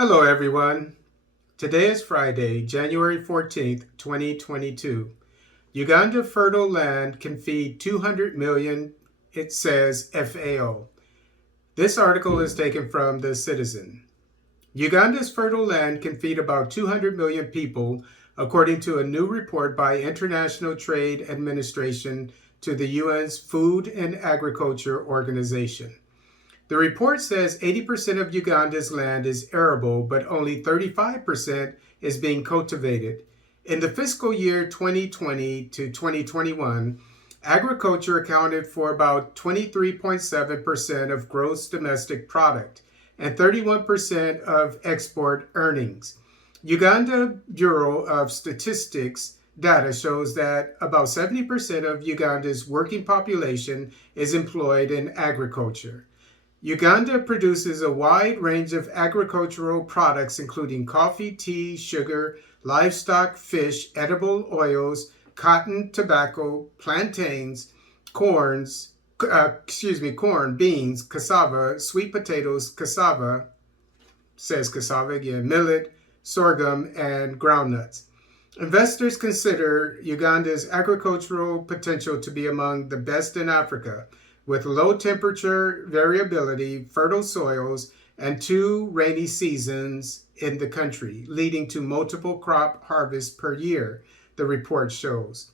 Hello, everyone. Today is Friday, January 14th, 2022. Uganda fertile land can feed 200 million, it says FAO. This article is taken from The Citizen. Uganda's fertile land can feed about 200 million people, according to a new report by International Trade Administration to the UN's Food and Agriculture Organization. The report says 80% of Uganda's land is arable, but only 35% is being cultivated. In the fiscal year 2020 to 2021, agriculture accounted for about 23.7% of gross domestic product and 31% of export earnings. Uganda Bureau of Statistics data shows that about 70% of Uganda's working population is employed in agriculture. Uganda produces a wide range of agricultural products, including coffee, tea, sugar, livestock, fish, edible oils, cotton, tobacco, plantains, corn, beans, cassava, sweet potatoes, cassava, says cassava again, millet, sorghum, and groundnuts. Investors consider Uganda's agricultural potential to be among the best in Africa, with low temperature variability, fertile soils, and 2 rainy seasons in the country, leading to multiple crop harvests per year, the report shows.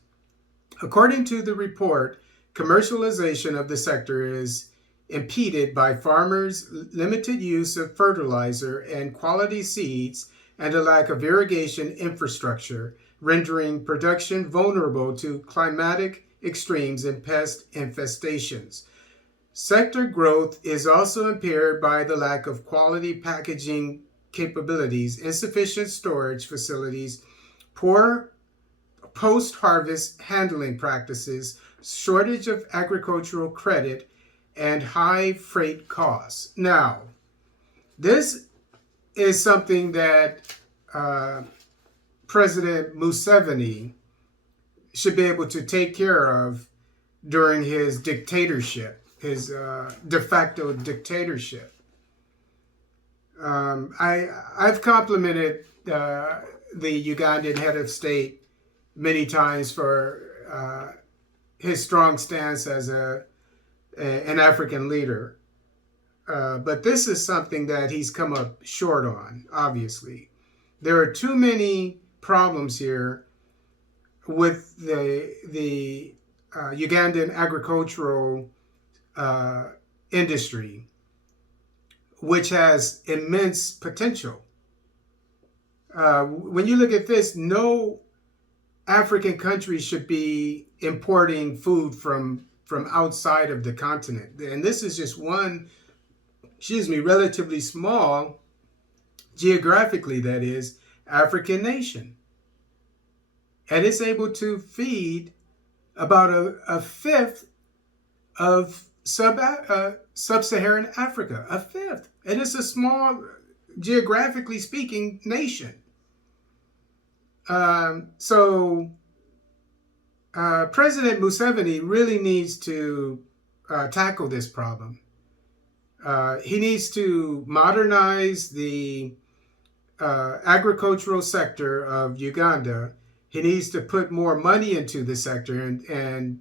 According to the report, commercialization of the sector is impeded by farmers' limited use of fertilizer and quality seeds and a lack of irrigation infrastructure, rendering production vulnerable to climatic extremes and pest infestations. Sector growth is also impaired by the lack of quality packaging capabilities, insufficient storage facilities, poor post-harvest handling practices, shortage of agricultural credit, and high freight costs. Now, this is something that President Museveni should be able to take care of during his dictatorship, his de facto dictatorship. I've complimented the Ugandan head of state many times for his strong stance as an African leader. But this is something that he's come up short on, obviously. There are too many problems here with the Ugandan agricultural industry, which has immense potential. When you look at this, no African country should be importing food from outside of the continent. And this is just one, relatively small, geographically that is, African nation. And it's able to feed about a fifth of sub-Saharan Africa, a fifth. And it's a small, geographically speaking, nation. So President Museveni really needs to tackle this problem. He needs to modernize the agricultural sector of Uganda. He needs to put more money into the sector and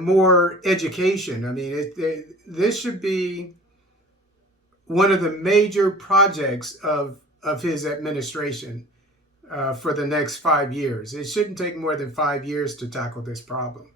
more education. I mean, this should be one of the major projects of his administration for the next 5 years. It shouldn't take more than 5 years to tackle this problem.